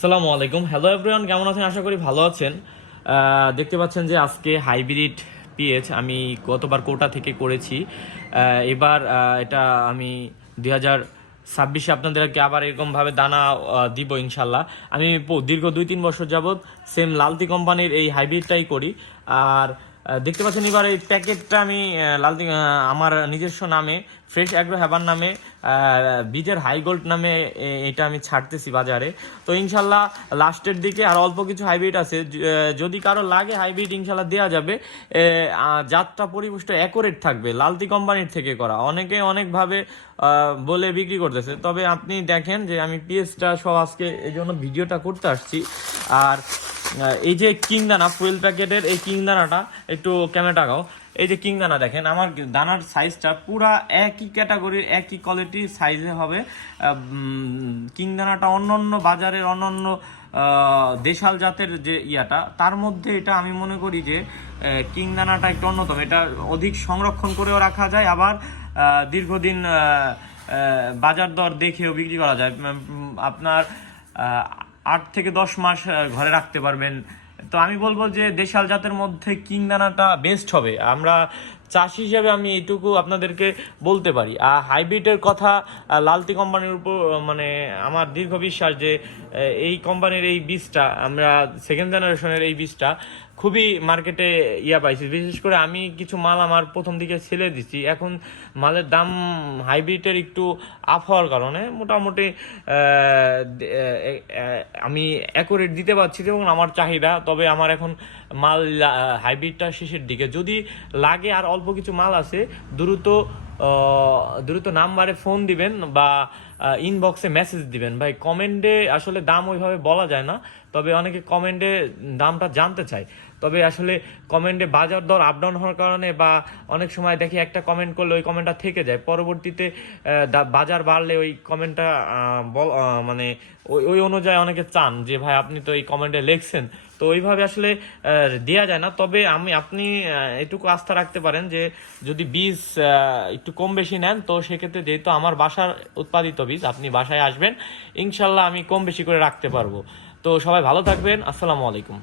আসসালামু আলাইকুম। Hello everyone, কেমন আছেন? আশা করি ভালো আছেন। দেখতে পাচ্ছেন যে আজকে হাইব্রিড পিএইচ আমি গতবার কোটা থেকে করেছি। এবার এটা আমি 2026-এ আপনাদেরকে আবার এরকমভাবে দানা দিব ইনশাল্লাহ। আমি দীর্ঘ 2-3 বছর যাবৎ সেম লালতি কোম্পানির এই হাইব্রিডটাই করি। আর দেখতে পাচ্ছেন এবার এই প্যাকেটটা আমি লালতি আমার নিজস্ব নামে ফ্রেশ অ্যাগ্রো হ্যাবার নামে বীজের হাই গোল্ড নামে এটা আমি ছাড়তেছি বাজারে। তো ইনশাল্লাহ লাস্টের দিকে আর অল্প কিছু হাইব্রিড আছে, যদি কারো লাগে হাইব্রিড ইনশাল্লাহ দেওয়া যাবে। জাতটা পরিপুষ্ট অ্যাকোরেট থাকবে, লালতি কোম্পানির থেকে করা। অনেকে অনেকভাবে বলে বিক্রি করতেছে, তবে আপনি দেখেন যে আমি পিএসটা সহ আজকে এই জন্য ভিডিওটা করতে আসছি। আর এই যে কিং দানা ফুয়েল প্যাকেটের এই কিং দানাটা একটু ক্যামেরা গাও। এই যে কিং দানা দেখেন, আমার দানার সাইজটা পুরা একই ক্যাটাগরির একই কোয়ালিটির সাইজে হবে। কিং দানাটা অন্যান্য বাজারের অন্যান্য দেশাল জাতের যে ইয়াটা, তার মধ্যে এটা আমি মনে করি যে কিং দানাটা একটু অন্যতম। এটা অধিক সংরক্ষণ করেও রাখা যায়, আবার দীর্ঘদিন বাজার দর দেখেও বিক্রি করা যায়। আপনার 8 থেকে 10 মাস ঘরে রাখতে পারবেন। তো আমি বলবো যে দেশাল জাতের মধ্যে কিং দানাটা বেস্ট হবে। আমরা চাষি হিসেবে আমি এইটুকু আপনাদেরকে বলতে পারি। আর হাইব্রিডের কথা, লালতি কোম্পানির উপর মানে আমার দীর্ঘ বিশ্বাস যে এই কোম্পানির এই বীজটা, আমরা সেকেন্ড জেনারেশনের এই বীজটা খুবই মার্কেটে পাইছি। বিশেষ করে আমি কিছু মাল আমার প্রথম দিকে ছেড়ে দিচ্ছি, এখন মালের দাম হাইব্রিডের একটু আপ হওয়ার কারণে মোটামুটি আমি অ্যাকুরেট দিতে পারছি এবং আমার চাহিদা। তবে আমার এখন মাল হাইব্রিডটা শেষের দিকে, যদি লাগে আর অল্প কিছু মাল আছে, দ্রুত দ্রুত নাম্বারে ফোন দিবেন বা ইনবক্সে মেসেজ দিবেন। ভাই কমেন্টে আসলে দাম ওইভাবে বলা যায় না, তবে অনেকে কমেন্টে দামটা জানতে চায়। তবে আসলে কমেন্টে বাজার দর আপ ডাউন হওয়ার কারণে বা অনেক সময় দেখি একটা কমেন্ট করলে ওই কমেন্টটা থেকে যায়, পরবর্তীতে বাজার বাড়লে ওই কমেন্টটা মানে ওই অনুযায়ী অনেকে চান যে ভাই আপনি তো এই কমেন্টে লিখছেন, তো ওইভাবে আসলে দেওয়া যায় না। তবে আপনি এটুকু আস্থা রাখতে পারেন যে যদি বীজ একটু কম বেশি নেন, তো সেক্ষেত্রে যেহেতু আমার বাসার উৎপাদিত বীজ, আপনি বাসায় আসবেন ইনশাল্লাহ আমি কম বেশি করে রাখতে পারবো। তো সবাই ভালো থাকবেন। আসসালামু আলাইকুম।